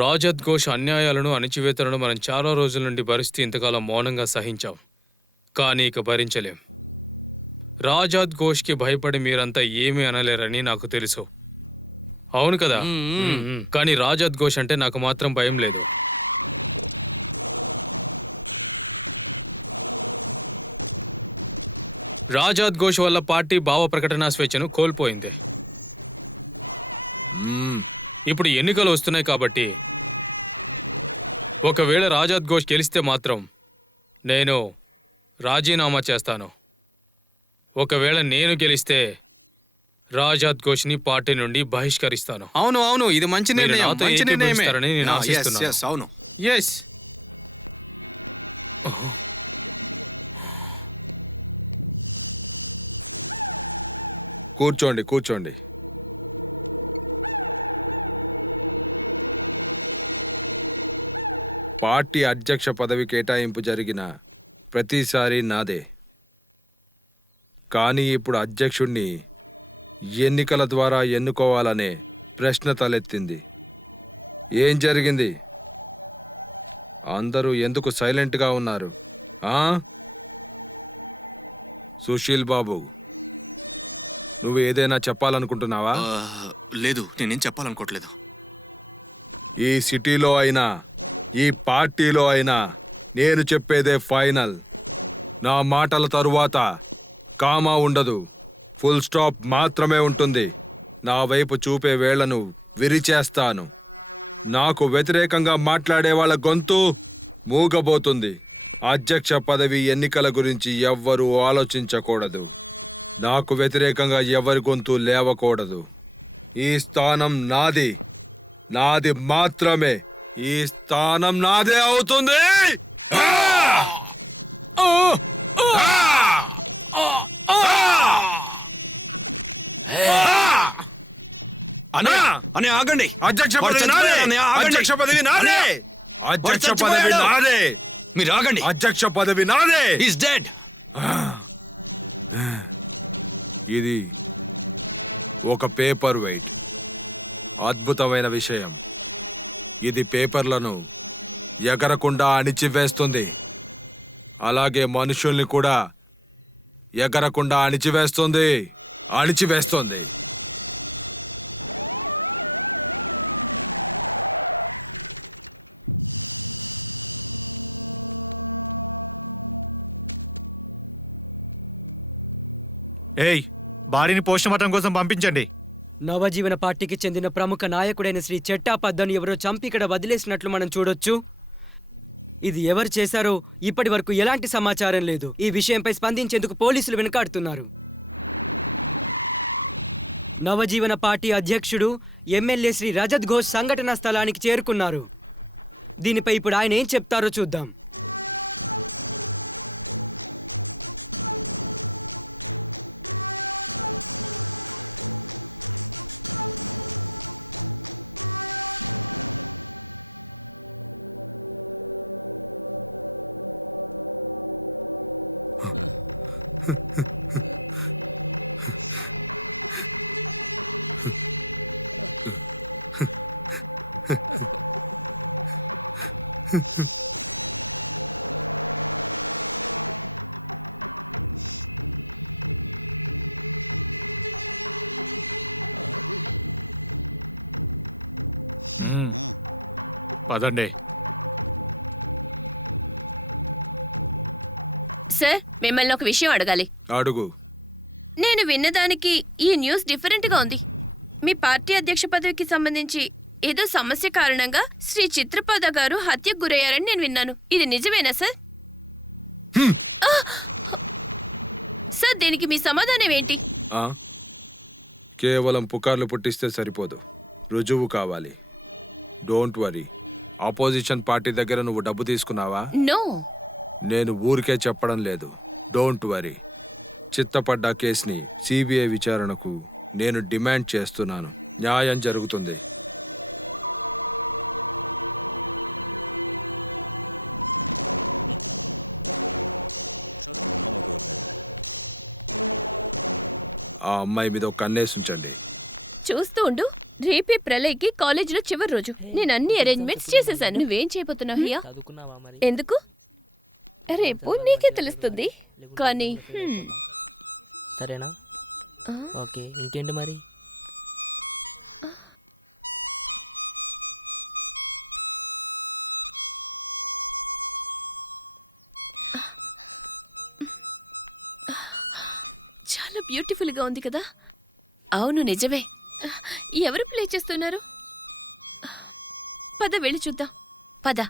రాజద్ ఘోష్ అన్యాయాలను అణిచివేతలను మనం చాలా రోజుల నుండి భరిస్తూ ఇంతకాలం మౌనంగా సహించాం. కానీ ఇక భరించలేం. రాజద్ ఘోష్కి భయపడి మీరంతా ఏమీ అనలేరని నాకు తెలుసు. అవును కదా? కానీ రాజద్ ఘోష్ అంటే నాకు మాత్రం భయం లేదు. రాజద్ ఘోష్ వల్ల పార్టీ భావ ప్రకటన స్వేచ్ఛను కోల్పోయింది. ఇప్పుడు ఎన్నికలు వస్తున్నాయి కాబట్టి ఒకవేళ రాజద్ ఘోష్ గెలిస్తే మాత్రం నేను రాజీనామా చేస్తాను. ఒకవేళ నేను గెలిస్తే రాజద్ ఘోష్ని పార్టీ నుండి బహిష్కరిస్తాను. అవును అవును, ఇది మంచి నిర్ణయం. మంచి నిర్ణయమే. నేను ఆశిస్తున్నాను. అవును, ఎస్. కూర్చోండి కూర్చోండి. పార్టీ అధ్యక్ష పదవి కేటాయింపు జరిగిన ప్రతిసారి నాదే. కానీ ఇప్పుడు అధ్యక్షుణ్ణి ఎన్నికల ద్వారా ఎన్నుకోవాలనే ప్రశ్న తలెత్తింది. ఏం జరిగింది? అందరూ ఎందుకు సైలెంట్గా ఉన్నారు? సుశీల్ బాబు, నువ్వు ఏదైనా చెప్పాలనుకుంటున్నావా? లేదు, నేనేం చెప్పాలనుకోవట్లేదు. ఈ సిటీలో అయినా ఈ పార్టీలో అయినా నేను చెప్పేదే ఫైనల్. నా మాటల తరువాత కామా ఉండదు, ఫుల్ స్టాప్ మాత్రమే ఉంటుంది. నా వైపు చూపే వేళ్లను విరిచేస్తాను. నాకు వ్యతిరేకంగా మాట్లాడే వాళ్ళ గొంతు మూగబోతుంది. అధ్యక్ష పదవి ఎన్నికల గురించి ఎవ్వరూ ఆలోచించకూడదు. నాకు వ్యతిరేకంగా ఎవరి గొంతు లేవకూడదు. ఈ స్థానం నాది, నాది మాత్రమే. ఈ స్థానం నాదే అవుతుంది. అని ఆగండి. అధ్యక్ష పదవి నాదే. అధ్యక్ష పదవి నాదే. అధ్యక్ష పదవి నాదే. మీరు ఆగండి. అధ్యక్ష పదవి నాదే. Is dead. ఇది ఒక పేపర్ వెయిట్. అద్భుతమైన విషయం. ఇది పేపర్లను ఎగరకుండా అణిచివేస్తుంది. అలాగే మనుషుల్ని కూడా ఎగరకుండా అణిచివేస్తుంది. అణిచివేస్తుంది. ఏయ్, భార్యని పోస్టుమార్టం కోసం పంపించండి. నవజీవన పార్టీకి చెందిన ప్రముఖ నాయకుడైన శ్రీ చెట్టాపద్దను ఎవరో చంపి ఇక్కడ వదిలేసినట్లు మనం చూడొచ్చు. ఇది ఎవరు చేశారో ఇప్పటి వరకు ఎలాంటి సమాచారం లేదు. ఈ విషయంపై స్పందించేందుకు పోలీసులు వెనుకాడుతున్నారు. నవజీవన పార్టీ అధ్యక్షుడు ఎమ్మెల్యే శ్రీ రజత్ ఘోష్ సంఘటనా స్థలానికి చేరుకున్నారు. దీనిపై ఇప్పుడు ఆయన ఏం చెప్తారో చూద్దాం. పదండి. సార్, మిమ్మల్ని ఒక విషయం అడగాలి. అడుగు. నేను విన్నదానికి ఈ న్యూస్ డిఫరెంట్గా ఉంది. మీ పార్టీ అధ్యక్ష పదవికి సంబంధించి ఏదో సమస్య కారణంగా శ్రీ చిత్రపద గారు హత్యకు గురయ్యారని నేను విన్నాను. ఇది నిజమేనా సార్? సార్, దీనికి మీ సమాధానం ఏంటి? కేవలం పుకార్లు పుట్టిస్తే సరిపోదు, రుజువు కావాలి. Don't worry. ఆపోజిషన్ పార్టీ దగ్గర నువ్వు డబ్బు తీసుకున్నావా? నో. నేను ఊరికే చెప్పడం లేదు. Don't worry. చిత్తపడ్డ కేసుని సిబిఐ విచారణకు నేను డిమాండ్ చేస్తున్నాను. న్యాయం జరుగుతుంది. ఆ అమ్మాయి మీద ఒక కన్నేసి ఉంచండి. చూస్తూ ఉండు, రేపే ప్రళయ్కి కాలేజీలో చివరి రోజు. నేను అన్ని అరేంజ్మెంట్స్ చేసేసాను. నువ్వేం చేయబోతున్నావు హియా? చదువుకున్నావా మరి? ఎందుకు? రేపు నీకే తెలుస్తుంది. కానీ సరేనా? ఆ, ఓకే, ఇంకేంటి మరి? చాలా బ్యూటిఫుల్ గా ఉంది కదా? అవును, నిజమే. ఎవరు ప్లే చేస్తున్నారు? పద వెళ్ళి చూద్దాం. పద.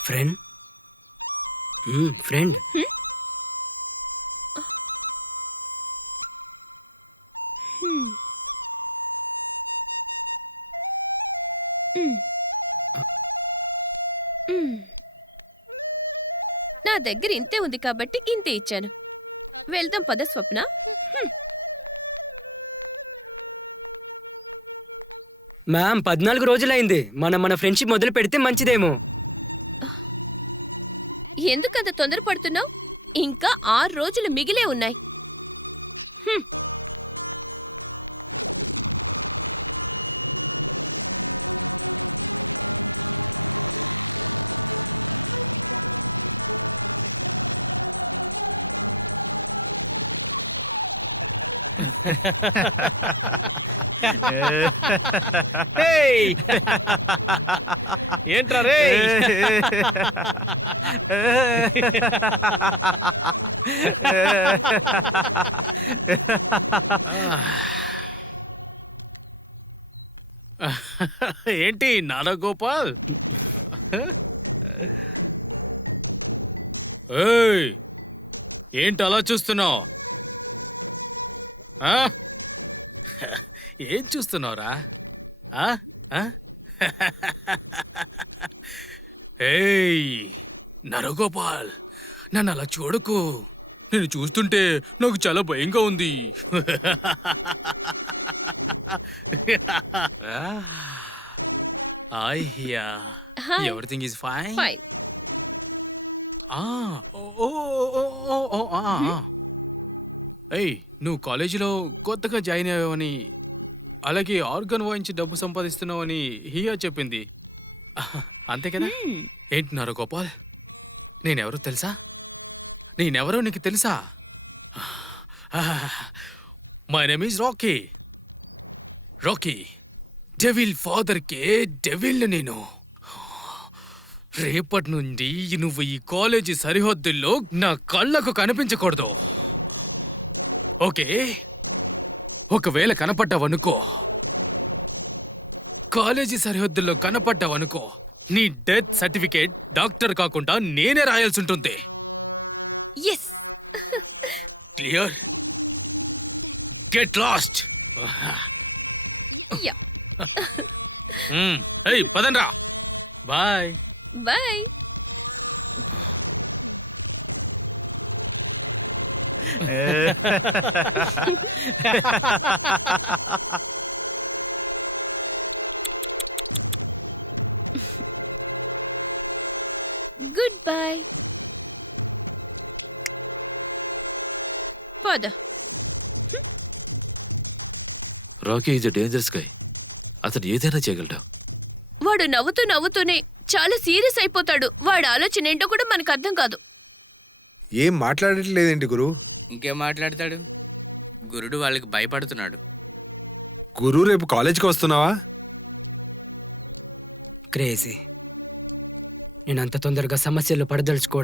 ఫ్రెండ్ ఫ్రెండ్ హ్మ్. హ్మ్. హ్మ్. నా దగ్గర ఇంతే ఉంది కాబట్టి ఇంతే ఇచ్చాను. వెళ్దాం పద స్వప్న. మ్యామ్ 14 రోజులైంది. మనం మన ఫ్రెండ్షిప్ మొదలు పెడితే మంచిదేమో. ఎందుకంత తొందరపడుతున్నావు? ఇంకా 6 రోజులు మిగిలే ఉన్నాయి. హ్మ్. ఏయ్! ఏంట్రా రే? ఏంటి నారగోపాల్? ఏయ్! ఏంటి అలా చూస్తున్నావు? ఏం చూస్తున్నావురా? ఏయ్ నరగోపాల్, నన్ను అలా చూడకు. నేను చూస్తుంటే నాకు చాలా భయంగా ఉంది. Here, hi. Everything is fine. Fine. ఏయ్, నువ్వు కాలేజీలో కొత్తగా జాయిన్ అయ్యావని, అలాగే ఆర్గన్ వాయించి డబ్బు సంపాదిస్తున్నావని హియా చెప్పింది. అంతే కదా? హ్మ్. ఏంటి నరగోపాల్, నేనెవరో తెలుసా? నేనెవరో నీకు తెలుసా? My name is Rocky. Rocky, devil ఫాదర్కే డెవిల్ నేను. రేపటి నుండి నువ్వు ఈ కాలేజీ సరిహద్దుల్లో నా కళ్ళకు కనిపించకూడదు. ఓకే? ఒకవేళ కనపడ్డావనుకో, కాలేజీ సరిహద్దుల్లో కనపడ్డావనుకో, నీ డెత్ సర్టిఫికేట్ డాక్టర్ కాకుండా నేనే రాయాల్సి ఉంటుంది. Yes. Clear? Get lost. Yeah. ఏయ్ పదండ్రా. బాయ్. బాయ్. Good bye. పద. Rocky is dangerous guy. అతను ఏదైనా చేయగలడు. వాడు నవ్వుతూ నవ్వుతూనే చాలా సీరియస్ అయిపోతాడు. వాడి ఆలోచన ఏంటో కూడా మనకు అర్థం కాదు. ఏం మాట్లాడట్లేదేంటి గురు? ఇంకేం మాట్లాడతాడు? గురుడు వాళ్ళకి భయపడుతున్నాడు. గురు రేపు కాలేజ్కి వస్తున్నావా? క్రేజీ. నేను అంత తొందరగా సమస్యల్లో పడదలుచుకోవడం